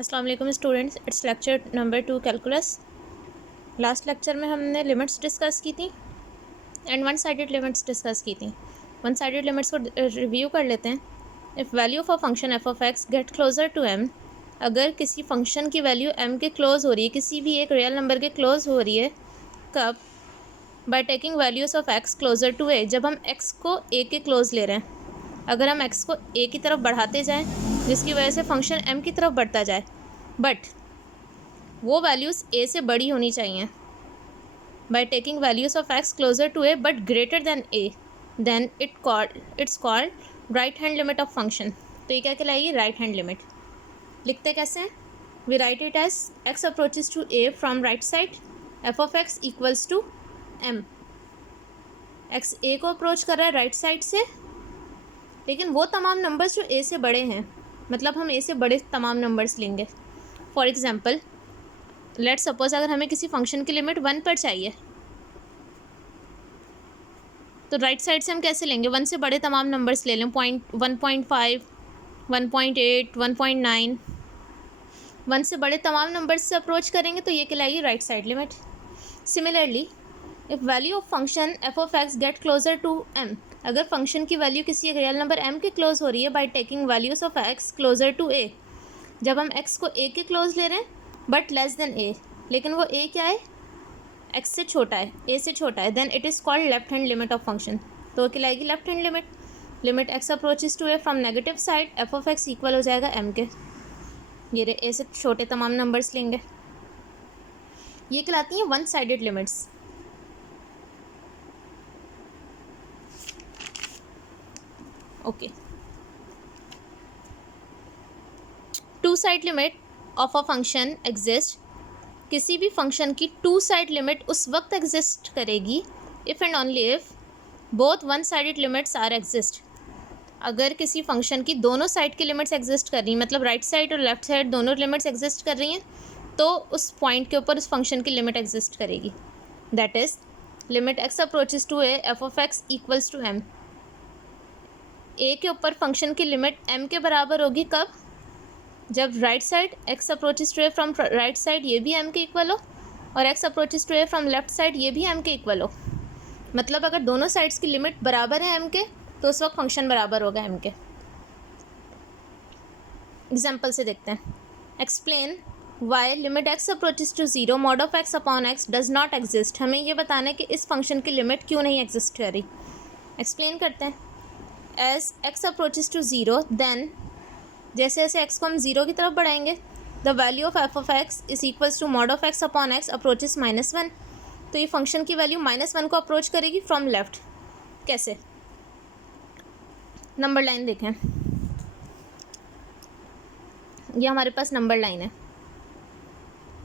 अस्सलाम वालेकुम students, it's lecture number 2 calculus. Last lecture में हमने लिमिट्स डिस्कस की थी and one sided limits discuss की थी। वन साइडेड लिमिट्स को रिव्यू कर लेते हैं। If value of a function f of x get closer to m, अगर किसी फंक्शन की वैल्यू एम के क्लोज हो रही है, किसी भी एक रियल नंबर के क्लोज हो रही है, कब? By taking values of x closer to a, जब हम एक्स को ए के क्लोज ले रहे हैं। अगर हम एक्स को ए की तरफ बढ़ाते जाएं जिसकी वजह से फंक्शन एम की तरफ बढ़ता जाए, बट वो वैल्यूज़ ए से बड़ी होनी चाहिए। By taking values of x closer to a but greater than a, then it's called right hand limit of function. तो ये क्या कहलाएगी? Right hand limit. लिखते कैसे हैं? We write it as x approaches to a from right side, f of x equals to m. X a को approach कर रहा है राइट साइड से, लेकिन वो तमाम नंबर्स जो ए से बड़े हैं, मतलब हम ए से बड़े तमाम नंबर्स लेंगे। फॉर एग्जांपल, लेट्स सपोज अगर हमें किसी फंक्शन की लिमिट 1 पर चाहिए, तो राइट साइड से हम कैसे लेंगे? 1 से बड़े तमाम नंबर्स ले लें, 1.5, 1.8, 1.9। 1 से बड़े तमाम नंबर्स से अप्रोच करेंगे तो ये कहलाएगी right side limit. Similarly, if value of function f of x get closer to m, अगर फंक्शन की वैल्यू किसी एक रियल नंबर m के क्लोज हो रही है by taking values of x closer to a, जब हम x को a के क्लोज ले रहे हैं बट लेस देन a, लेकिन वो a क्या है? x से छोटा है, a से छोटा है, then it is called left hand limit of function. तो कहलाएगी left hand limit. Limit x approaches to a from negative side, f of x equal हो जाएगा m के। ये रे a से छोटे तमाम नंबर्स लेंगे। ये कहलाती हैं one sided limits. Okay, two side limit of a function exist, किसी भी फंक्शन की टू साइड लिमिट उस वक्त एग्जिस्ट करेगी if and only if both one sided limits are exist. अगर किसी फंक्शन की दोनों साइड की लिमिट्स एग्जिस्ट कर रही हैं, मतलब राइट साइड और लेफ्ट साइड दोनों लिमिट्स एग्जिस्ट कर रही हैं, तो उस पॉइंट के ऊपर उस फंक्शन की लिमिट एग्जिस्ट करेगी। That is limit x approaches to a, f of x equals to m. A के ऊपर फंक्शन की लिमिट एम के बराबर होगी कब? जब right side x approaches to a from right side ये भी एम के इक्वल हो, और x approaches to a from left side ये भी एम के इक्वल हो। मतलब अगर दोनों साइड्स की लिमिट बराबर है एम के, तो उस वक्त फंक्शन बराबर होगा एम के। एग्जाम्पल से देखते हैं। Explain why limit x approaches to zero mod of x upon x does not exist. हमें ये बताना है कि इस फंक्शन की लिमिट क्यों नहीं एग्जिस्ट कर रही। एक्सप्लेन करते हैं। As x approaches to zero, then जैसे जैसे एक्स को हम ज़ीरो की तरफ बढ़ाएंगे, the value of f of x is equals to mod of x upon x approaches -1। तो ये फंक्शन की वैल्यू -1 को अप्रोच करेगी फ्रॉम लेफ्ट। कैसे? नंबर लाइन देखें, ये हमारे पास नंबर लाइन है,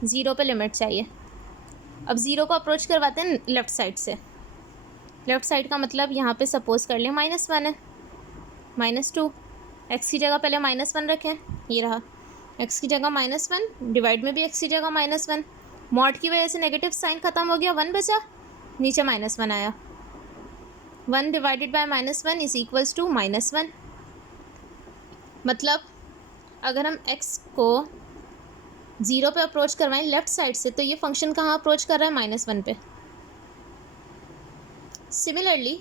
ज़ीरो पे लिमिट चाहिए। अब ज़ीरो को अप्रोच करवाते हैं लेफ़्ट साइड से। लेफ़्ट साइड का मतलब यहाँ पे सपोज कर लें -1 है, -2। एक्स की जगह पहले -1 रखें, ये रहा एक्स की जगह -1, डिवाइड में भी एक्स की जगह -1। मॉड की वजह से नेगेटिव साइन ख़त्म हो गया, 1 बचा, नीचे -1 आया। 1 divided by -1 is equals to -1। मतलब अगर हम एक्स को ज़ीरो पे अप्रोच करवाएं लेफ़्ट साइड से, तो ये फंक्शन कहाँ अप्रोच कर रहा है? -1 पे। सिमिलरली,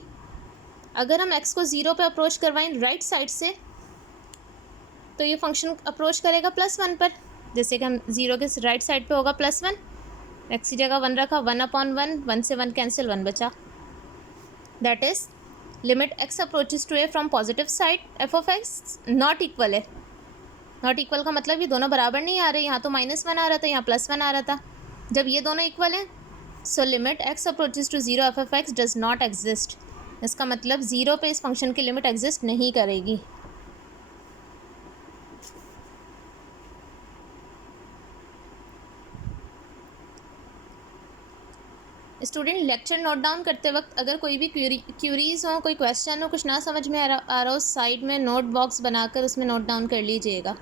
अगर हम एक्स को ज़ीरो पे अप्रोच करवाएं राइट साइड से, तो ये फंक्शन अप्रोच करेगा +1 पर। जैसे कि हम ज़ीरो के राइट साइड पे होगा +1, एक्स की जगह 1 रखा, 1/1, 1 से 1 कैंसिल, 1 बचा। That is limit x approaches to a from positive side, f of x not equal है। नॉट इक्वल का मतलब ये दोनों बराबर नहीं आ रहे, यहाँ तो -1 आ रहा था, यहाँ +1 आ रहा था। जब ये दोनों इक्वल हैं, so limit x approaches to zero f of x does not exist. इसका मतलब ज़ीरो पे इस फंक्शन की लिमिट एग्जिस्ट नहीं करेगी। स्टूडेंट, लेक्चर नोट डाउन करते वक्त अगर कोई भी क्यूरीज़ हो, कोई क्वेश्चन हो, कुछ ना समझ में आ रहा हो, साइड में नोट बॉक्स बनाकर उसमें नोट डाउन कर लीजिएगा।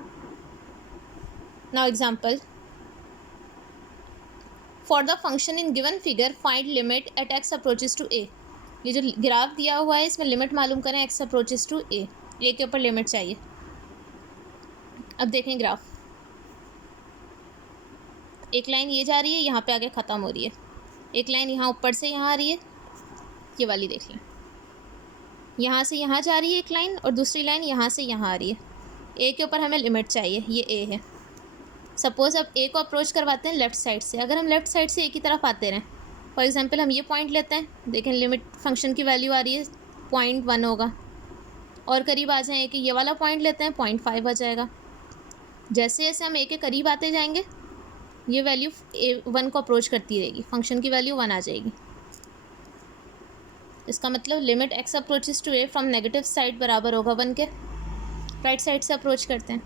Now example, for the function in given figure find limit at x approaches to a. ये जो ग्राफ दिया हुआ है इसमें लिमिट मालूम करें एक्स अप्रोचेज टू ए के ऊपर लिमिट चाहिए। अब देखें ग्राफ, एक लाइन ये जा रही है, यहाँ पे आके ख़त्म हो रही है, एक लाइन यहाँ ऊपर से यहाँ आ रही है, ये वाली देख लें, यहाँ से यहाँ जा रही है एक लाइन और दूसरी लाइन यहाँ से यहाँ आ रही है। ए के ऊपर हमें लिमिट चाहिए, ये ए है। सपोज़ अब ए को अप्रोच करवाते हैं लेफ़्ट साइड से। अगर हम लेफ़्ट साइड से ए की तरफ आते रहें, फॉर एग्जांपल हम ये पॉइंट लेते हैं, देखें लिमिट फंक्शन की वैल्यू आ रही है 0.1 होगा, और करीब आ जाएँ कि ये वाला पॉइंट लेते हैं 0.5 आ जाएगा। जैसे जैसे हम ए के करीब आते जाएंगे ये वैल्यू A1 को अप्रोच करती रहेगी, फंक्शन की वैल्यू 1 आ जाएगी। इसका मतलब limit x approaches to a from negative side बराबर होगा 1 के। राइट साइड से अप्रोच करते हैं,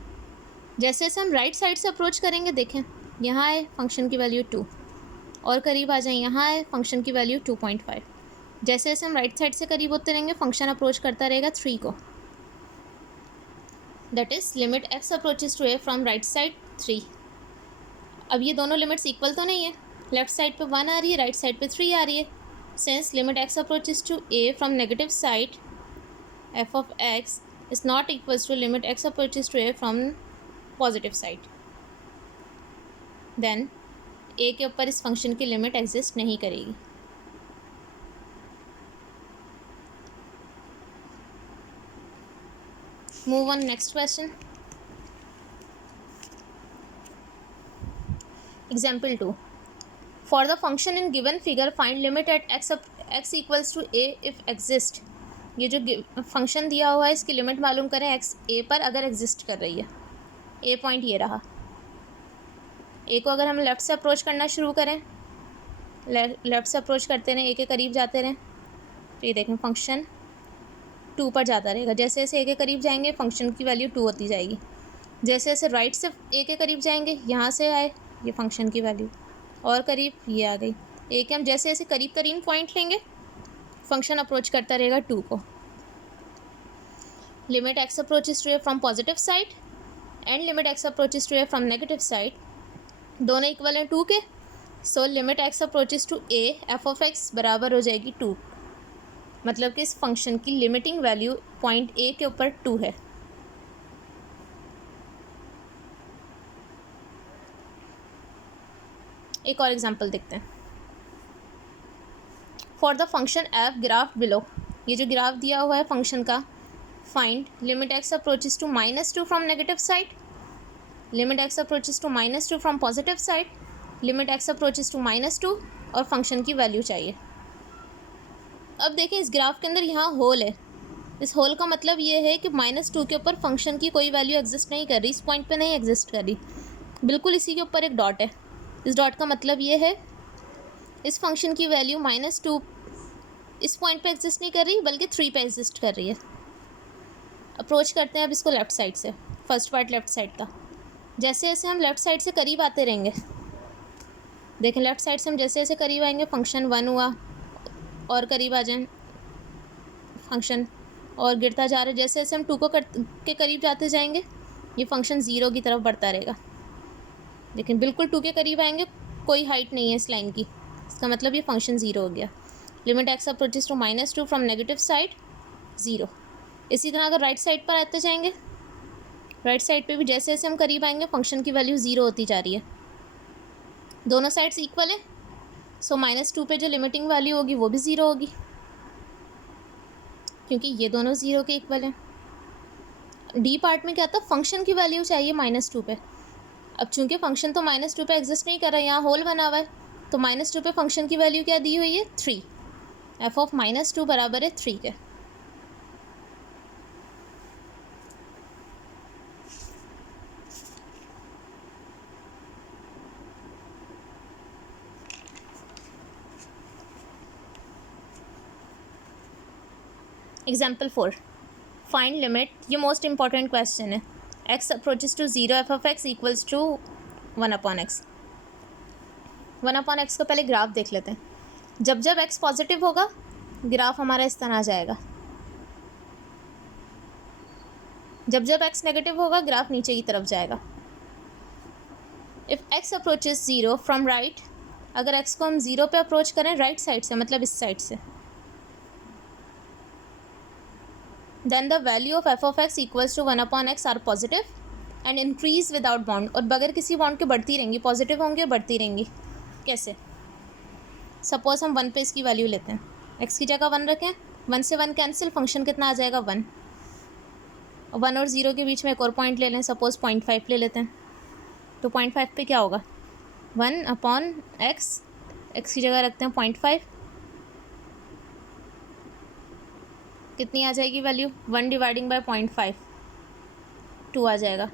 जैसे जैसे हम राइट साइड से अप्रोच करेंगे, देखें यहाँ है फंक्शन की वैल्यू 2, और करीब आ जाए यहाँ है फंक्शन की वैल्यू 2.5। जैसे जैसे हम राइट साइड से करीब होते रहेंगे फंक्शन अप्रोच करता रहेगा 3 को। That is limit x approaches to a from right side 3। अब ये दोनों लिमिट्स इक्वल तो नहीं है, लेफ्ट साइड पे 1 आ रही है, राइट साइड पे 3 आ रही है। Since limit x approaches to a from negative side f of x is not equals to limit x approaches to a from positive side, then a के ऊपर इस फंक्शन की लिमिट एग्जिस्ट नहीं करेगी। Move on next question. Example 2. For the function in given figure, find limit at x equals to a if exist. ये जो function दिया हुआ है इसकी लिमिट मालूम करें x a पर अगर एग्जिस्ट कर रही है। a पॉइंट ये रहा, a को अगर हम लेफ़्ट से अप्रोच करना शुरू करें, लेफ़्ट से अप्रोच करते रहें, a के करीब जाते रहें, तो ये देखें फंक्शन 2 पर जाता रहेगा। जैसे जैसे a के करीब जाएंगे फंक्शन की वैल्यू 2 होती जाएगी। जैसे जैसे राइट से a के करीब जाएंगे, यहाँ से आए ये फंक्शन की वैल्यू, और करीब ये आ गई। एक हम जैसे जैसे करीब तरीन पॉइंट लेंगे फंक्शन अप्रोच करता रहेगा 2 को। Limit x approaches to a from positive side and limit x approaches to a from negative side, दोनों इक्वल हैं 2 के। So limit x approaches to a f of x बराबर हो जाएगी 2। मतलब कि इस फंक्शन की लिमिटिंग वैल्यू पॉइंट ए के ऊपर 2 है। एक और एग्जांपल देखते हैं। For the function f graph below, ये जो ग्राफ दिया हुआ है फंक्शन का, find limit x approaches to -2 from negative side, limit x approaches to -2 from positive side, limit x approaches to -2 और फंक्शन की वैल्यू चाहिए। अब देखें इस ग्राफ के अंदर यहाँ होल है, इस होल का मतलब ये है कि -2 के ऊपर फंक्शन की कोई वैल्यू एग्जिस्ट नहीं कर रही, इस पॉइंट पे नहीं एग्जिस्ट कर रही, बिल्कुल इसी के ऊपर एक डॉट है। इस डॉट का मतलब ये है इस फंक्शन की वैल्यू -2 इस पॉइंट पे एग्जिस्ट नहीं कर रही बल्कि 3 पे एग्जिस्ट कर रही है। अप्रोच करते हैं अब इसको लेफ़्ट साइड से, फर्स्ट पार्ट लेफ़्ट साइड का। जैसे जैसे हम लेफ़्ट साइड से करीब आते रहेंगे, देखें लेफ़्ट साइड से हम जैसे जैसे करीब आएंगे फंक्शन 1 हुआ, और करीब आ जाएं फंक्शन और गिरता जा रहा है। जैसे जैसे हम 2 को के करीब जाते जाएंगे ये फंक्शन 0 की तरफ बढ़ता रहेगा। लेकिन बिल्कुल 2 के करीब आएंगे, कोई हाइट नहीं है इस लाइन की, इसका मतलब ये फंक्शन 0 हो गया। Limit x approaches to -2 from negative side 0। इसी तरह अगर राइट साइड पर आते जाएंगे, राइट साइड पे भी जैसे जैसे हम करीब आएंगे फंक्शन की वैल्यू 0 होती जा रही है। दोनों साइड्स इक्वल है, सो -2 पे जो लिमिटिंग वैल्यू होगी वो भी 0 होगी, क्योंकि ये दोनों 0 के इक्वल हैं। डी पार्ट में क्या था, फंक्शन की वैल्यू चाहिए -2 पे। अब चूंकि फंक्शन तो -2 पे एग्जिस्ट नहीं कर रहा है, यहाँ होल बना हुआ है, तो -2 पे फंक्शन की वैल्यू क्या दी हुई है 3। एफ ऑफ -2 बराबर है 3 के। एग्जाम्पल 4, फाइंड लिमिट, ये मोस्ट इंपॉर्टेंट क्वेश्चन है। X approaches to 0 f of x equals to 1/x। 1/x को पहले ग्राफ देख लेते हैं। जब जब x पॉजिटिव होगा ग्राफ हमारा इस तरह जाएगा, जब जब x नेगेटिव होगा ग्राफ नीचे की तरफ जाएगा। If x approaches 0 from right, अगर x को हम 0 पे अप्रोच करें राइट साइड से, मतलब इस साइड से, then the value of f of x equals to 1/x are positive and increase without bound, और बगैर किसी बाउंड के बढ़ती रहेंगी, पॉजिटिव होंगे बढ़ती रहेंगी। कैसे? सपोज हम 1 पे इसकी वैल्यू लेते हैं, x की जगह 1 रखें, 1 से 1 कैंसिल, फंक्शन कितना आ जाएगा 1। 1 और 0 के बीच में एक और पॉइंट ले लें, सपोज 0.5 ले लेते हैं, तो 0.5 पे क्या होगा 1/x, x की जगह रखते हैं 0.5, कितनी आ जाएगी वैल्यू 1 डिवाइडिंग बाय 0.5, 2 आ जाएगा।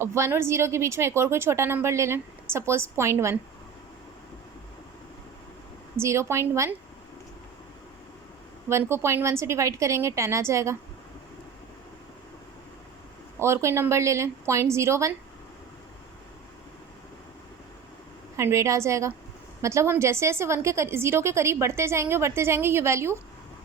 अब 1 और 0 के बीच में एक और कोई छोटा नंबर ले लें, सपोज 0.1, 0.1, 1 को 0.1 से डिवाइड करेंगे 10 आ जाएगा। और कोई नंबर ले लें 0.01, 100 आ जाएगा। मतलब हम जैसे जैसे 0 के करीब बढ़ते जाएंगे, ये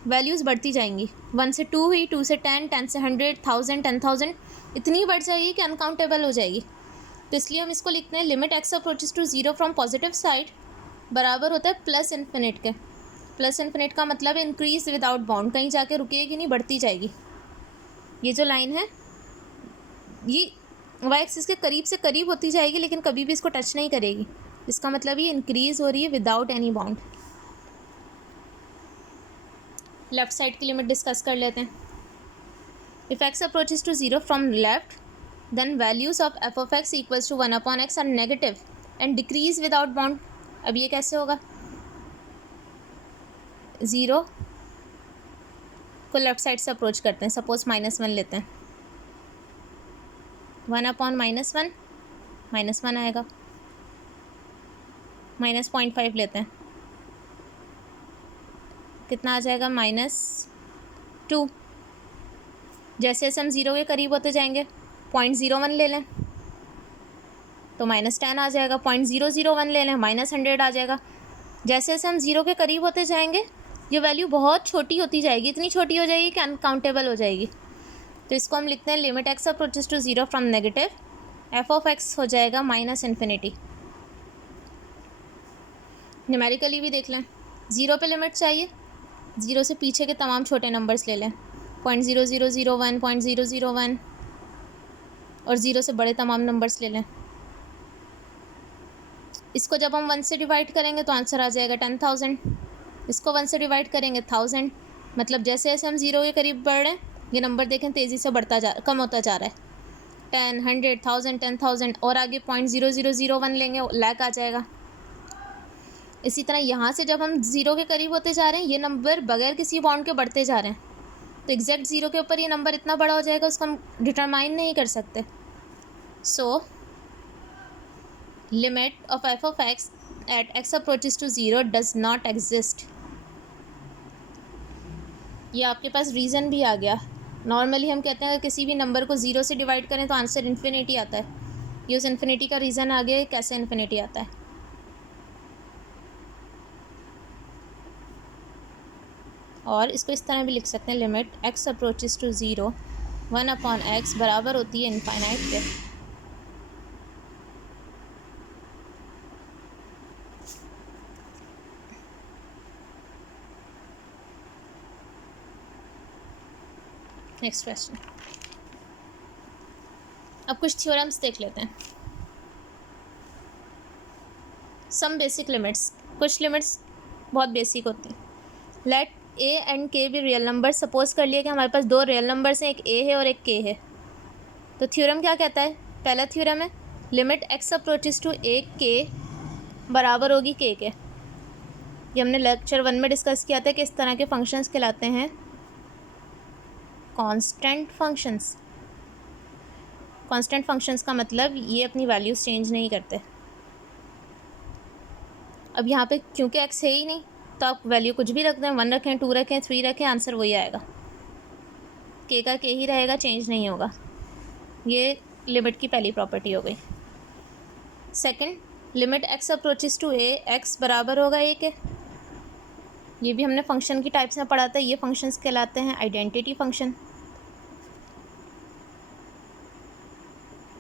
वैल्यूज़ बढ़ती जाएंगी। 1 से 2 हुई, 2 से 10, 10 से 100, 1000, 10,000, इतनी बढ़ जाएगी कि अनकाउंटेबल हो जाएगी। तो इसलिए हम इसको लिखते हैं limit x approaches to 0 from positive side बराबर होता है प्लस इन्फिनिट के। प्लस इन्फिनिट का मतलब है इंक्रीज विदाउट बाउंड, कहीं जाके रुकेगी नहीं, बढ़ती जाएगी। ये जो लाइन है ये वाई एक्सिस के करीब से करीब होती जाएगी, लेकिन कभी भी इसको टच नहीं करेगी। इसका मतलब ये इंक्रीज हो रही है without any bound. Left side की लिमिट डिस्कस कर लेते हैं। If x approaches to 0 from left, then values of f of x equals to 1/x are negative and decrease without bound. अब ये कैसे होगा? 0 को लेफ्ट साइड से अप्रोच करते हैं, सपोज -1 लेते हैं, 1/-1 -1 आएगा। -0.5 लेते हैं, कितना आ जाएगा -2। जैसे जैसे हम 0 के करीब होते जाएंगे, 0.01 ले लें तो -10 आ जाएगा, 0.001 ले लें -100 आ जाएगा। जैसे जैसे हम 0 के करीब होते जाएंगे ये वैल्यू बहुत छोटी होती जाएगी, इतनी छोटी हो जाएगी कि अनकाउंटेबल हो जाएगी। तो इसको हम लिखते हैं limit x approaches to 0 from negative, f of x हो जाएगा -∞। न्यूमेरिकली भी देख लें, 0 पे लिमिट चाहिए, 0 से पीछे के तमाम छोटे नंबर्स ले लें, 0.0001, 0.001, और 0 से बड़े तमाम नंबर्स ले लें। इसको जब हम 1 से डिवाइड करेंगे तो आंसर आ जाएगा 10,000। इसको 1 से डिवाइड करेंगे 1000। मतलब जैसे जैसे हम 0 के करीब बढ़ रहे हैं, ये नंबर देखें तेज़ी से कम होता जा रहा है। 10, 100, 1000, 10,000, और आगे 0.0001 लेंगे, लैक आ जाएगा। इसी तरह यहाँ से जब हम 0 के करीब होते जा रहे हैं, ये नंबर बगैर किसी बाउंड के बढ़ते जा रहे हैं, तो एग्जैक्ट 0 के ऊपर ये नंबर इतना बड़ा हो जाएगा, उसको हम डिटरमाइन नहीं कर सकते। So limit of f of x at x approaches to 0 does not exist। ये आपके पास रीज़न भी आ गया। नॉर्मली हम कहते हैं किसी भी नंबर को 0 से डिवाइड करें तो आंसर इन्फिनिटी आता है। ये उस इन्फिनिटी का रीज़न आ गया, कैसे इन्फिनिटी आता है। और इसको इस तरह भी लिख सकते हैं, limit x approaches to 0 1/x बराबर होती है इनफाइनाइट के। Next question. अब कुछ थ्योरम्स देख लेते हैं। सम बेसिक लिमिट्स, कुछ लिमिट्स बहुत बेसिक होती हैं। लेट a एंड k भी रियल नंबर। सपोज कर लिया कि हमारे पास 2 रियल नंबर्स हैं, एक a है और एक k है। तो थ्योरम क्या कहता है? पहला थ्योरम है limit x approaches to a k बराबर होगी k के। ये हमने लेक्चर 1 में डिस्कस किया था कि इस तरह के फंक्शंस कहलाते हैं कांस्टेंट फंक्शंस। कांस्टेंट फंक्शंस का मतलब ये अपनी वैल्यूज चेंज नहीं करते। अब यहाँ पे क्योंकि x है ही नहीं, तो आप वैल्यू कुछ भी रख दें, 1 रखें, 2 रखें, 3 रखें, आंसर वही आएगा। k का k ही रहेगा, चेंज नहीं होगा। ये लिमिट की पहली प्रॉपर्टी हो गई। Second, limit x approaches to a x बराबर होगा a के। ये भी हमने फंक्शन की टाइप्स में पढ़ा था। ये फंक्शंस कहलाते हैं आइडेंटिटी फंक्शन।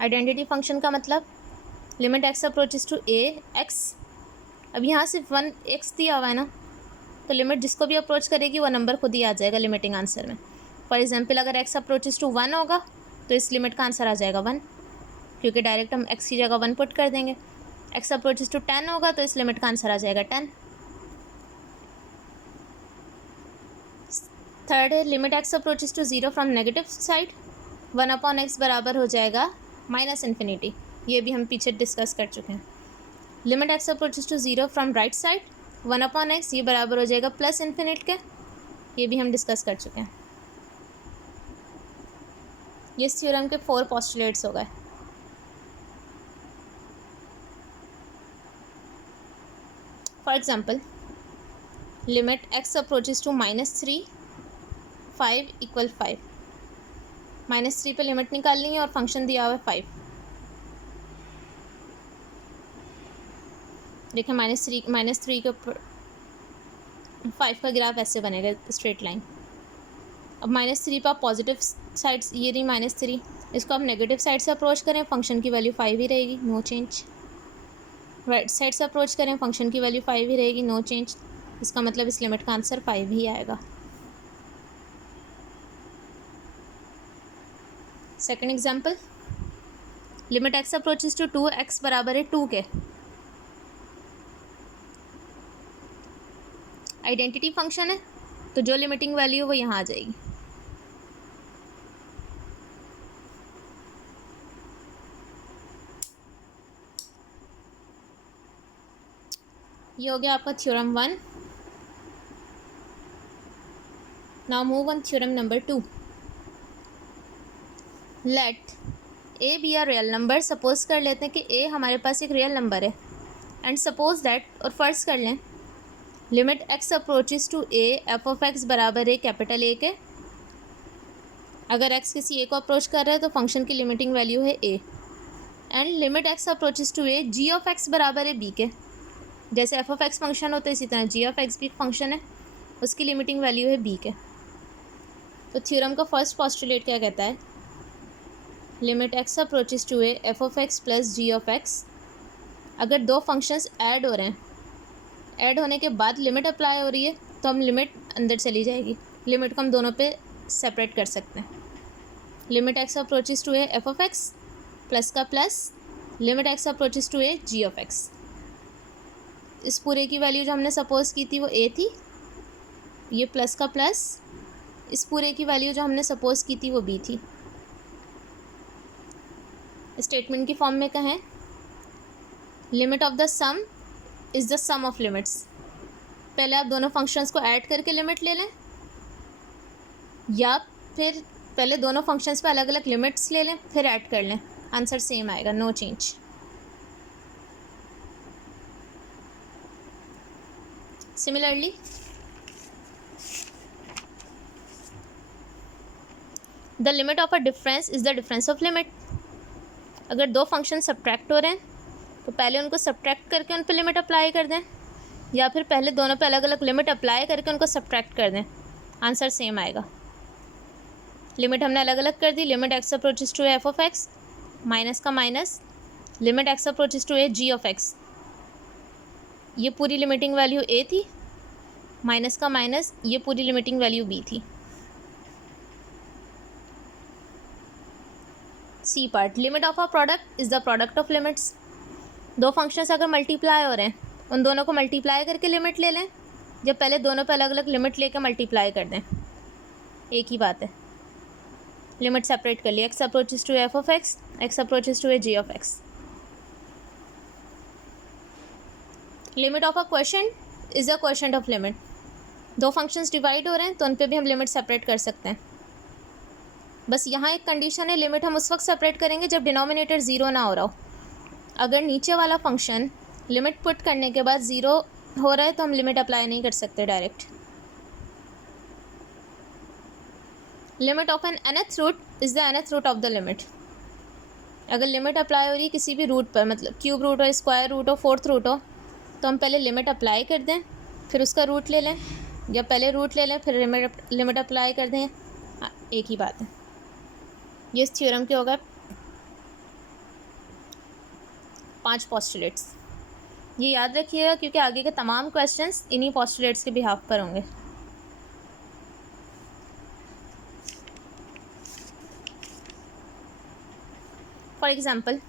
आइडेंटिटी फंक्शन का मतलब limit x approaches to a x। अब यहाँ सिर्फ 1 x दिया हुआ है ना, तो लिमिट जिसको भी अप्रोच करेगी वो नंबर खुद ही आ जाएगा लिमिटिंग आंसर में। फॉर एग्जांपल अगर x अप्रोचेस टू 1 होगा तो इस लिमिट का आंसर आ जाएगा 1, क्योंकि डायरेक्ट हम x की जगह 1 पुट कर देंगे। x अप्रोचेस टू 10 होगा तो इस लिमिट का आंसर आ जाएगा 10। थर्ड है limit x approaches to 0 from negative side, 1/x बराबर हो जाएगा -∞। ये भी हम पीछे डिस्कस कर चुके हैं। Limit x approaches to 0 from right side, 1/x ये बराबर हो जाएगा +∞ के, ये भी हम डिस्कस कर चुके हैं। ये इस थ्योरम के 4 पोस्टुलेट्स हो गए। For example, limit x approaches to -3, 5 = 5। -3 पे लिमिट निकालनी है और फंक्शन दिया हुआ है 5। देखिए -3 के ऊपर 5 का ग्राफ ऐसे बनेगा, स्ट्रेट लाइन। अब -3 पर आप पॉजिटिव साइड, ये रही -3, इसको आप नेगेटिव साइड से अप्रोच करें, फंक्शन की वैल्यू 5 ही रहेगी, नो चेंज। राइट साइड से अप्रोच करें, फंक्शन की वैल्यू 5 ही रहेगी, नो चेंज। इसका मतलब इस लिमिट का आंसर 5 ही आएगा। Second example, limit x approaches to 2x बराबर है 2 के। आइडेंटिटी फंक्शन है तो जो लिमिटिंग वैल्यू है वो यहाँ आ जाएगी। ये हो गया आपका theorem 1। Now move on theorem number 2। Let a b are real number. Suppose कर लेते हैं कि ए हमारे पास एक रियल नंबर है, एंड सपोज दैट, और फर्ज कर लें limit x approaches to a f(x) बराबर है कैपिटल ए के। अगर x किसी ए को अप्रोच कर रहा है तो फंक्शन की लिमिटिंग वैल्यू है a, and limit x approaches to a g(x) बराबर है b के। जैसे f(x) फंक्शन होता है इसी तरह g(x) भी फंक्शन है, उसकी लिमिटिंग वैल्यू है b के। तो थ्योरम का फर्स्ट पोस्टुलेट क्या कहता है, limit x approaches to a f(x) plus g(x), अगर दो फंक्शंस ऐड हो रहे हैं, ऐड होने के बाद लिमिट अप्लाई हो रही है तो हम लिमिट अंदर चली जाएगी, लिमिट को हम दोनों पे सेपरेट कर सकते हैं। Limit x approaches to a f(x) plus का plus limit x approaches to a g(x). इस पूरे की वैल्यू जो हमने सपोज की थी वो a थी, ये प्लस का प्लस, इस पूरे की वैल्यू जो हमने सपोज की थी वो b थी। स्टेटमेंट की फॉर्म में कहें, limit of the sum is the sum of limits. पहले आप दोनों फंक्शंस को ऐड करके लिमिट ले लें, या फिर पहले दोनों फंक्शंस पे अलग अलग लिमिट्स ले लें फिर ऐड कर लें, आंसर सेम आएगा, no change. Similarly the limit of a difference is the difference of limit. अगर दो फंक्शन सब्ट्रैक्ट हो रहे हैं तो पहले उनको सब्ट्रैक्ट करके उन पर लिमिट अप्लाई कर दें, या फिर पहले दोनों पे अलग अलग लिमिट अप्लाई करके उनको सब्ट्रैक्ट कर दें, आंसर सेम आएगा। लिमिट हमने अलग अलग कर दी, limit x approaches to f(x) minus का minus limit x approaches to a g(x), ये पूरी लिमिटिंग वैल्यू a थी, माइनस का माइनस ये पूरी लिमिटिंग वैल्यू b थी। C part, limit of a product is the product of limits. दो functions अगर मल्टीप्लाई हो रहे हैं, उन दोनों को मल्टीप्लाई करके लिमिट ले लें, जब पहले दोनों पे अलग अलग लिमिट लेके मल्टीप्लाई कर दें, एक ही बात है। लिमिट सेपरेट कर ली, x approaches to f(x), x approaches to a g(x). Limit of a quotient is a quotient of limit. दो फंक्शंस डिवाइड हो रहे हैं तो उन पे भी हम लिमिट सेपरेट कर सकते हैं। बस यहाँ एक कंडीशन है, लिमिट हम उस वक्त सेपरेट करेंगे जब डिनोमिनेटर ज़ीरो ना हो रहा हो। अगर नीचे वाला फंक्शन लिमिट पुट करने के बाद ज़ीरो हो रहा है तो हम लिमिट अप्लाई नहीं कर सकते direct. Limit of an nth root is the nth root of the limit. अगर लिमिट अप्लाई हो रही है किसी भी रूट पर, मतलब क्यूब रूट हो, स्क्वायर रूट हो, फोर्थ रूट हो, तो हम पहले लिमिट अप्लाई कर दें फिर उसका रूट ले लें, या पहले रूट ले लें फिर लिमिट अप्लाई कर दें, एक ही बात है। ये इस थ्योरम के होगा 5 पोस्टुलेट्स। ये याद रखिएगा क्योंकि आगे के तमाम क्वेश्चंस इन्हीं पोस्टुलेट्स के बिहाफ पर होंगे। फॉर एग्जांपल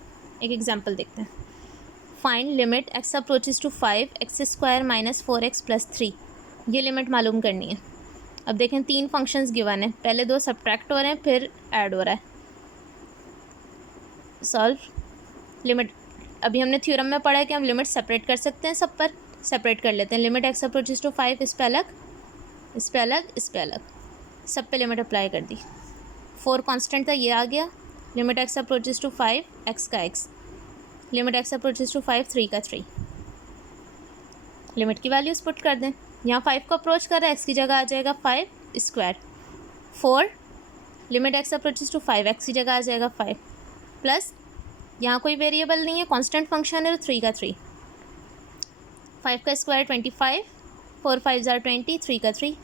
एक एग्जांपल देखते हैं. Find limit x approaches to 5x² minus 4x plus 3. ये लिमिट मालूम करनी है. अब देखें 3 फंक्शंस गिवन है, पहले 2 सब्ट्रैक्ट हो रहे हैं फिर ऐड हो रहा है. Solve limit. अभी हमने थ्योरम में पढ़ा है कि हम लिमिट सेपरेट कर सकते हैं, सब पर सेपरेट कर लेते हैं. लिमिट x अप्रोचेस टू 5, इस पे अलग, इस पे अलग, इस पे अलग, सब पे लिमिट अप्लाई कर दी. 4 कांस्टेंट था, ये आ गया. Limit x approaches to 5, x का x. Limit x approaches to 5, 3 का 3. लिमिट की वैल्यूज पुट कर दें. यहाँ 5 को अप्रोच कर रहा है, x की जगह आ जाएगा 5 square. 4 limit x approaches to 5, x की जगह आ जाएगा 5 प्लस, यहाँ कोई वेरिएबल नहीं है, कांस्टेंट फंक्शन है, तो 3 का 3. 5 का स्क्वायर 25, 4 5 ज़ार 20, 3 का 3.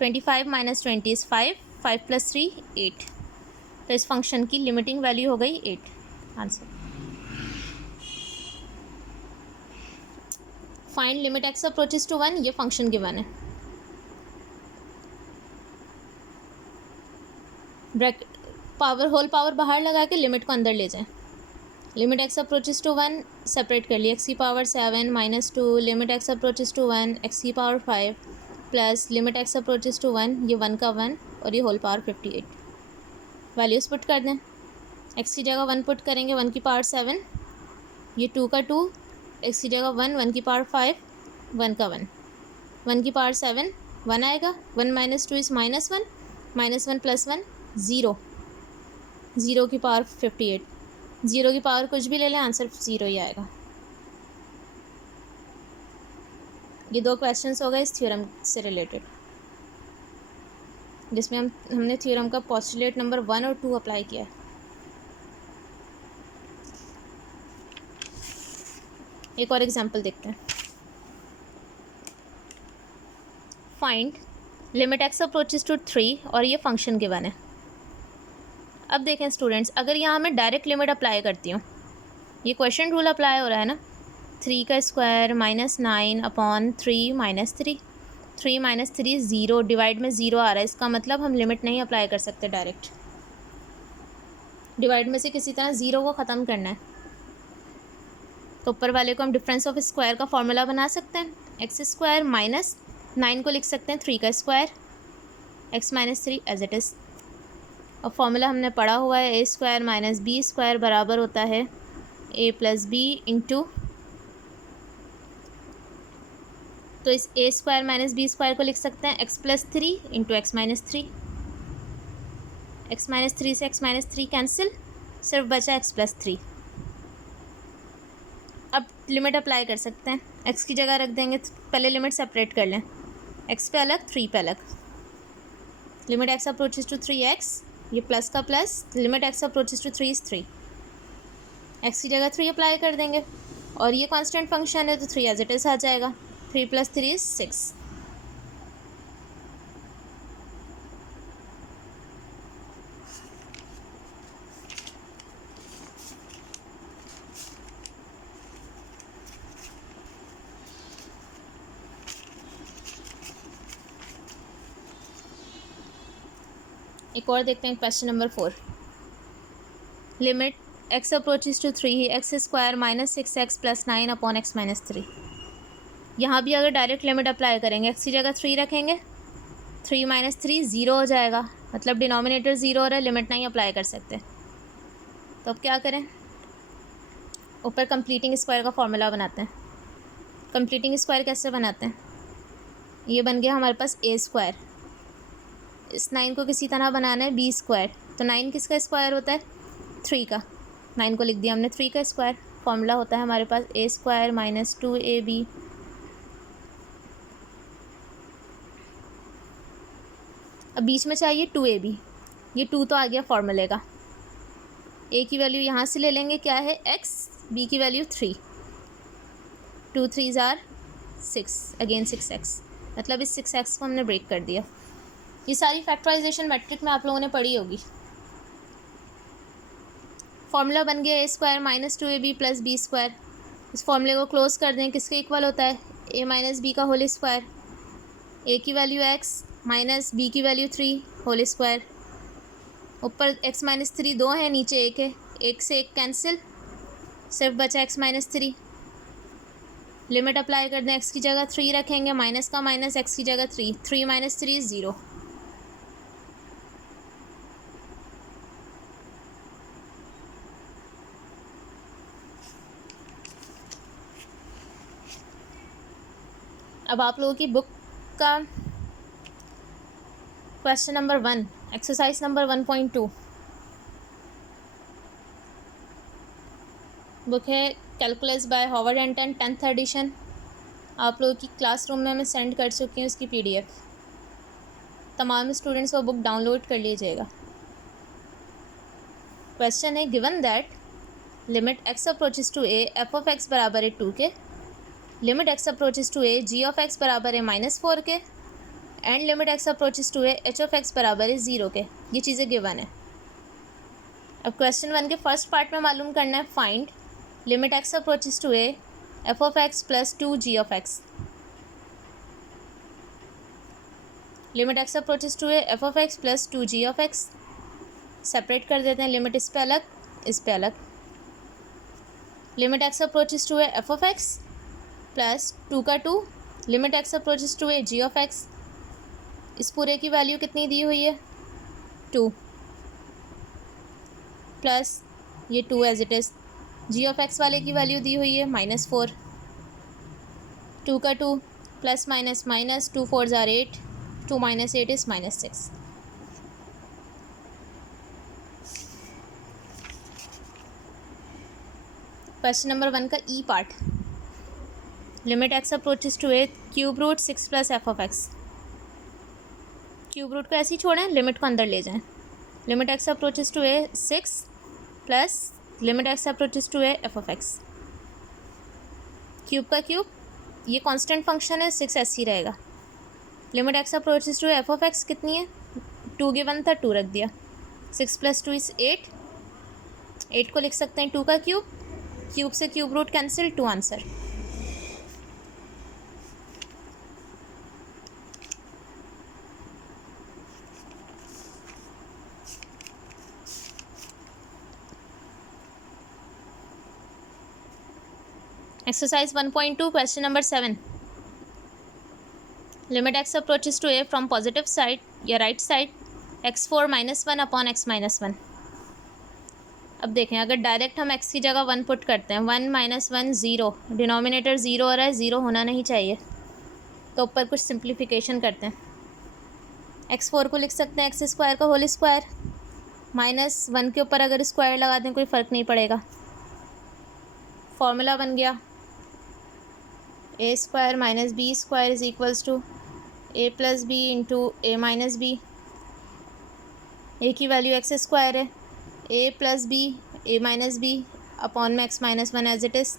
25 माइनस 20 इज़ 5, 5 प्लस 3 8. तो इस फंक्शन की लिमिटिंग वैल्यू हो गई 8. Answer. Find limit x approaches to 1, ये फंक्शन गिवन है. ब्रैकेट पावर होल पावर बाहर लगा के लिमिट को अंदर ले जाएं. Limit x approaches to 1 separate कर लिया, x की power 7 minus 2. Limit x approaches to 1, x की power 5 plus limit x approaches to 1, ये 1 का 1 और ये होल पावर 58. वैल्यूज़ पुट कर दें. x की जगह 1 पुट करेंगे, 1 की पावर 7, ये 2 का 2, x की जगह 1, 1 की पावर 5, 1 का 1, 1 की पावर 7, 1 आएगा. 1 माइनस 2 इज़ -1, -1 प्लस 1 0, 0 की पावर 58. 0 की पावर कुछ भी ले लें, आंसर 0 ही आएगा. ये 2 क्वेश्चंस हो गए इस थ्योरम से रिलेटेड, जिसमें हमने थ्योरम का पोस्टुलेट नंबर 1 और 2 अप्लाई किया है. एक और एग्जांपल देखते हैं. Find limit x approaches to 3 और ये फंक्शन गिवन है. अब देखें स्टूडेंट्स, अगर यहाँ मैं डायरेक्ट लिमिट अप्लाई करती हूँ, ये क्वेश्चन रूल अप्लाई हो रहा है ना. 3 का square minus 9 upon 3 minus 3. 3 minus 3 0, divide में 0 आ रहा है, इसका मतलब हम लिमिट नहीं अप्लाई कर सकते डायरेक्ट. डिवाइड में से किसी तरह 0 को ख़त्म करना है, तो ऊपर वाले को हम डिफरेंस ऑफ स्क्वायर का फॉर्मूला बना सकते हैं. एक्स स्क्वायर माइनस 9 को लिख सकते हैं 3 का square, x minus 3 as it is. और फॉर्मूला हमने पढ़ा हुआ है, a square minus b square बराबर होता है a प्लस बी इंटू, तो इस a square minus b square को लिख सकते हैं x plus 3 into x minus 3. X minus 3 से x माइनस 3 कैंसिल, सिर्फ बचा x प्लस 3. अब लिमिट अप्लाई कर सकते हैं. x की जगह रख देंगे, पहले लिमिट सेपरेट कर लें, x पे अलग 3 पे अलग. Limit x approaches to 3x, ये प्लस का plus, limit x approaches to 3 is 3. x की जगह 3 अप्लाई कर देंगे, और ये कांस्टेंट फंक्शन है तो 3 एज इट इज़ आ जाएगा. 3 प्लस 3 इज़ 6. एक और देखते हैं question number 4. Limit x approaches to 3 x square minus 6x plus 9 upon x minus 3. यहाँ भी अगर डायरेक्ट लिमिट अप्लाई करेंगे, x की जगह 3 रखेंगे, 3 माइनस 3 0 हो जाएगा, मतलब डिनोमिनेटर 0 हो रहा है, लिमिट नहीं अप्लाई कर सकते. तो अब क्या करें, ऊपर कंप्लीटिंग स्क्वायर का फॉर्मूला बनाते हैं. कंप्लीटिंग स्क्वायर कैसे बनाते हैं, ये बन गया हमारे पास a स्क्वायर. इस 9 को किसी तरह बनाना है b स्क्वायर, तो 9 किसका स्क्वायर होता है, 3 का. 9 को लिख दिया हमने 3 का स्क्वायर. फॉर्मूला होता है हमारे पास a स्क्वायर माइनस 2ab. अब बीच में चाहिए 2ab, ये 2 तो आ गया फॉर्मूले का. a की वैल्यू यहाँ से ले लेंगे, क्या है x, b की वैल्यू 3. 2 3 ज़ार 6, अगेन 6x, मतलब इस 6x को हमने ब्रेक कर दिया. ये सारी फैक्टराइजेशन मैट्रिक में आप लोगों ने पढ़ी होगी. फॉर्मूला बन गया a square minus 2ab plus b square. इस फॉर्मूले को क्लोज कर दें, किसके इक्वल होता है, a माइनस बी का होल स्क्वायर. a की वैल्यू x माइनस b की वैल्यू 3 होल स्क्वायर. ऊपर x माइनस 3 2 है, नीचे 1 है, एक से एक कैंसिल, सिर्फ बचा x minus three. Limit apply कर दें, एक्स की जगह थ्री रखेंगे, माइनस का माइनस, एक्स की जगह three, three minus three is zero. अब आप लोगों की बुक का question number 1, exercise number 1.2 book है कैलकुलस बाय हॉवर्ड एंटन 10th एडिशन। आप लोगों की क्लासरूम में मैं सेंड कर चुकी हूँ इसकी PDF। तमाम स्टूडेंट्स वो बुक डाउनलोड कर लीजिएगा। क्वेश्चन है given that limit x approaches to a f of x बराबर है 2 के, limit x approaches to a g of x बराबर है -4 के, and limit x approaches to a h of x बराबर है 0 के। ये चीज़ें गिवन है। अब क्वेश्चन 1 के फर्स्ट पार्ट में मालूम करना है find limit x approaches to a f of x plus 2 g of x. Limit x approaches to a f of x plus 2 g of x. Separate कर देते हैं, लिमिट इस पे अलग, इस पे अलग। Limit x approaches to a f of x plus 2 का 2, limit x approaches to a g of x. इस पूरे की वैल्यू कितनी दी हुई है 2, प्लस ये 2 as it is. G of x वाले की वैल्यू दी हुई है -4, 2 का 2 plus minus minus, 2 4s are 8, 2 minus 8 is -6। Question number 1 का e part, limit x approaches to a cube root 6 plus f of x. Cube root को ऐसे ही छोड़ें, लिमिट को अंदर ले जाएं। Limit x approaches to a 6 plus limit x approaches to a f of x. Cube का cube, ये कांस्टेंट फंक्शन है, 6 ऐसे ही रहेगा। Limit x approaches to f of x कितनी है 2 गिवन था, 2 रख दिया। 6 + 2 इज़ 8, 8 को लिख सकते हैं 2 का क्यूब, क्यूब से cube root cancel, 2 answer. Exercise 1.2 question number 7, limit x approaches to a from positive side या right side x4 -1 upon x -1। अब देखें, अगर डायरेक्ट हम x की जगह 1 पुट करते हैं, 1 - 1 0, डिनोमिनेटर 0 हो रहा है, 0 होना नहीं चाहिए, तो ऊपर कुछ सिंप्लीफिकेशन करते हैं। x4 को लिख सकते हैं x² का होल स्क्वायर, -1 के ऊपर अगर स्क्वायर लगा दें कोई फ़र्क नहीं पड़ेगा। फॉर्मूला बन गया a² - b² is equals to a + b into a - b। a की वैल्यू x² है, a + b a - b upon में x - 1 एज इट इज़।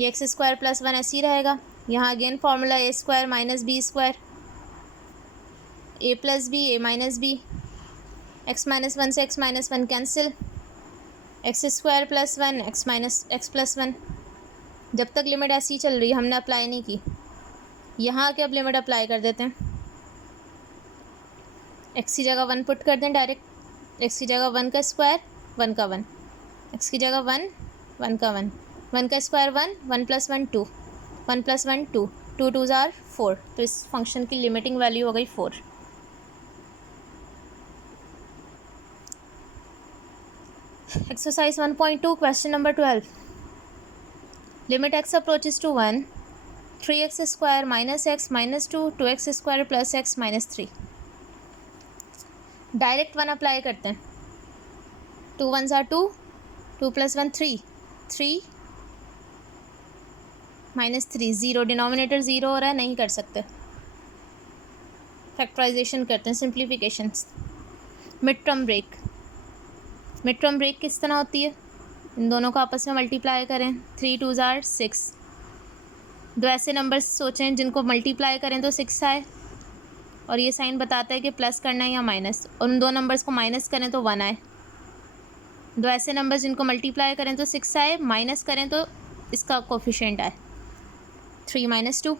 ये x² + 1 ऐसे ही रहेगा। यहाँ again formula a² - b², a + b a - b, x - 1 से x - 1 cancel, x² + 1 x + 1। जब तक लिमिट ऐसी ही चल रही है, हमने अप्लाई नहीं की। यहाँ आके अब लिमिट अप्लाई कर देते हैं। x की जगह 1 पुट कर दें डायरेक्ट, x की जगह 1 का स्क्वायर 1 का 1, x की जगह 1 1 का 1, 1 का स्क्वायर 1, 1 + 1 2, 1 + 1 2, 2 2s are 4। तो इस फंक्शन की लिमिटिंग वैल्यू हो गई 4। Exercise 1.2 question number 12, limit x approaches to 1 3x² - x -2 2x² + x -3। Direct 1 apply करते हैं, 2 1s are 2, 2 + 1 3, 3 -3 0, डिनोमिनेटर 0 हो रहा है, नहीं कर सकते। फैक्टराइजेशन करते हैं, simplification. Mid term break, mid term break किस तरह होती है, इन दोनों को आपस में मल्टीप्लाई करें, 3 2s are 6। दो ऐसे नंबर्स सोचें जिनको मल्टीप्लाई करें तो 6 आए, और ये साइन बताता है कि प्लस करना है या माइनस, और उन दो नंबर्स को माइनस करें तो 1 आए। दो ऐसे नंबर्स जिनको मल्टीप्लाई करें तो 6 आए, माइनस करें तो इसका कोफिशिएंट आए, 3 - 2।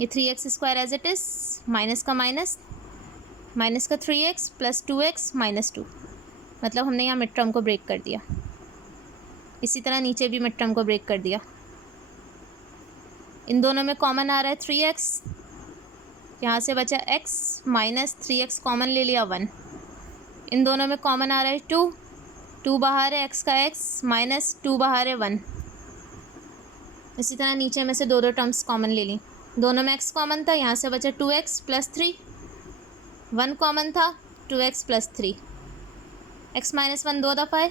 ये 3x² as it is, minus का माइनस, माइनस का 3x + 2x - 2। मतलब हमने यहाँ मिड टर्म को ब्रेक कर दिया। इसी तरह नीचे भी मिड टर्म को ब्रेक कर दिया। इन दोनों में कॉमन आ रहा है 3x, यहाँ से बचा x माइनस 3x कॉमन ले लिया 1। इन दोनों में कॉमन आ रहा है 2 बाहर है, x का x माइनस 2 बाहर है 1। इसी तरह नीचे में से दो टर्म्स कॉमन ले ली। दोनों में x कॉमन था, यहाँ से बचा 2x प्लस 3। 1 कॉमन था, 2x प्लस 3। x माइनस 1 दो दफ़ा है,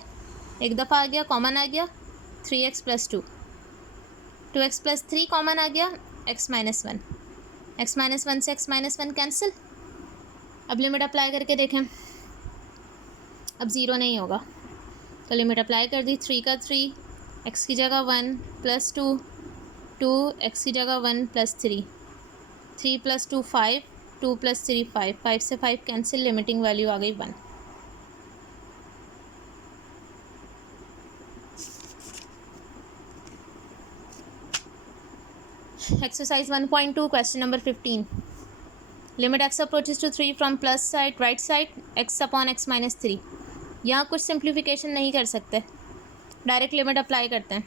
एक दफ़ा आ गया कॉमन आ गया 3x plus 2। 2x plus 3 common आ गया, x माइनस 1। x माइनस 1 से x माइनस 1 कैंसिल। अब लिमिट अप्लाई करके देखें, अब ज़ीरो नहीं होगा तो लिमिट अप्लाई कर दी। 3 का 3, x की जगह 1 प्लस 2, 2 x की जगह 1 प्लस 3, 3 प्लस 2 5, 2 प्लस 3 5, 5 से 5 कैंसिल, लिमिटिंग वैल्यू आ गई 1। Exercise 1.2 question number 15। Limit x approaches to 3 from plus side right side x upon x minus 3। यहाँ कुछ सिंप्लीफिकेशन नहीं कर सकते, डायरेक्ट लिमिट अप्लाई करते हैं।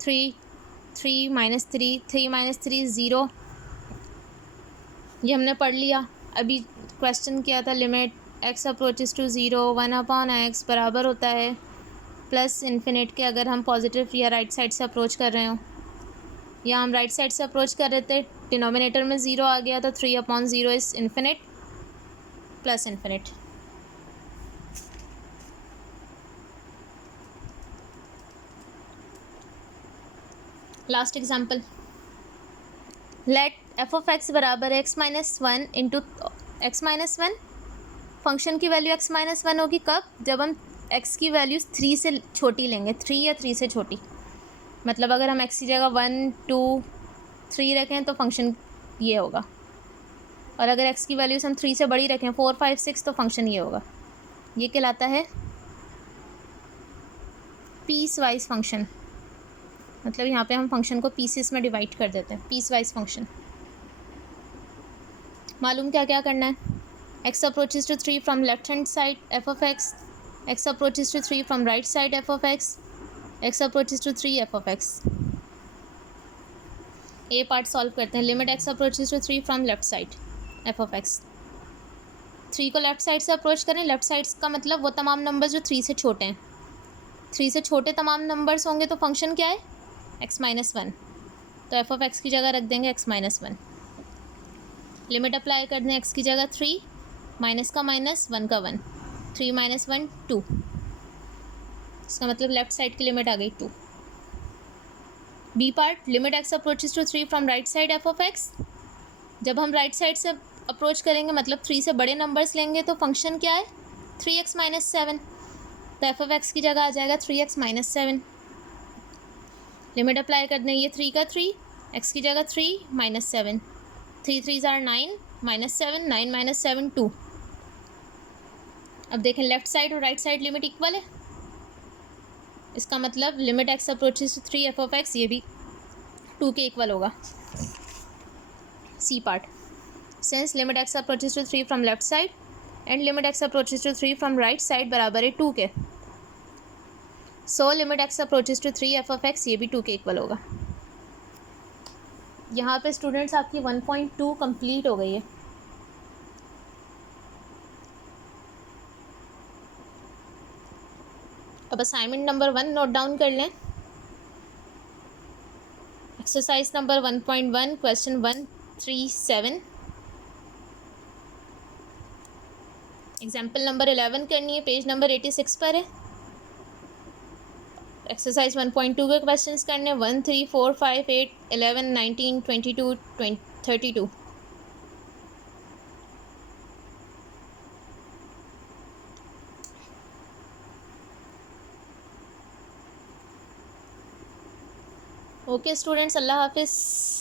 3 माइनस 3, 3 माइनस 3 ज़ीरो, ये हमने पढ़ लिया। अभी क्वेश्चन किया था limit x approaches to 0 1 upon x बराबर होता है प्लस इन्फिनिट के, अगर हम पॉजिटिव या राइट साइड से अप्रोच कर रहे हो। या हम राइट साइड से अप्रोच कर रहे थे, डिनोमिनेटर में 0 आ गया तो 3 upon 0 is infinite plus infinite. Last example, let f of x बराबर x minus 1 into x minus 1। Function की वैल्यू एक्स माइनस 1 होगी कब? जब हम एक्स की वैल्यू 3 से छोटी लेंगे, 3 या 3 से छोटी। मतलब अगर हम एक्स की जगह 1 2 3 रखें तो फंक्शन ये होगा, और अगर एक्स की वैल्यूज़ हम 3 से बड़ी रखें 4 5 6 तो फंक्शन ये होगा। ये कहलाता है पीस वाइज फंक्शन। मतलब यहाँ पे हम फंक्शन को पीसेस में डिवाइड कर देते हैं, पीस वाइज फंक्शन। मालूम क्या क्या करना है? x approaches to 3 from left hand side f of x, x approaches to 3 from right side f of x, x approaches to 3 f of x। ये पार्ट सॉल्व करते हैं। Limit x approaches to 3 from left side f of x। 3 को left side से approach करें, left side का मतलब वो तमाम नंबर्स जो 3 से छोटे हैं। 3 से छोटे तमाम नंबर्स होंगे तो फंक्शन क्या है? x minus 1। तो f ऑफ x की जगह रख देंगे x माइनस 1। लिमिट अप्लाई कर दें, x की जगह 3, माइनस का माइनस 1 का 1, 3 माइनस 1 2। इसका मतलब लेफ्ट साइड की लिमिट आ गई 2। B part, limit x approaches to 3 from right side f of x। जब हम राइट साइड से अप्रोच करेंगे मतलब 3 से बड़े नंबर्स लेंगे तो फंक्शन क्या है? 3x minus 7। तो f ऑफ x की जगह आ जाएगा 3x माइनस 7। लिमिट अप्लाई कर दें, ये 3 का 3, x की जगह 3 माइनस 7, 3 3 आर 9 माइनस 7, 9 माइनस 7 2। अब देखें लेफ्ट साइड और राइट साइड लिमिट इक्वल है, इसका मतलब limit x approaches to 3 f of x ये भी 2 के इक्वल होगा। C part, since limit x approaches to 3 from left side and limit x approaches to 3 from right side बराबर है 2 के, so limit x approaches to 3 f of x ये भी 2 के इक्वल होगा। यहाँ पे स्टूडेंट्स आपकी 1.2 कंप्लीट हो गई है। अब असाइनमेंट नंबर 1 नोट डाउन कर लें। Exercise number 1.1 question 137। Example number 11 करनी है, पेज नंबर 86 पर है। एक्सरसाइज 1.2 के क्वेश्चंस करने 1 3 4 5 8 11 19 22 32। ओके स्टूडेंट्स, अल्लाह हाफिज़।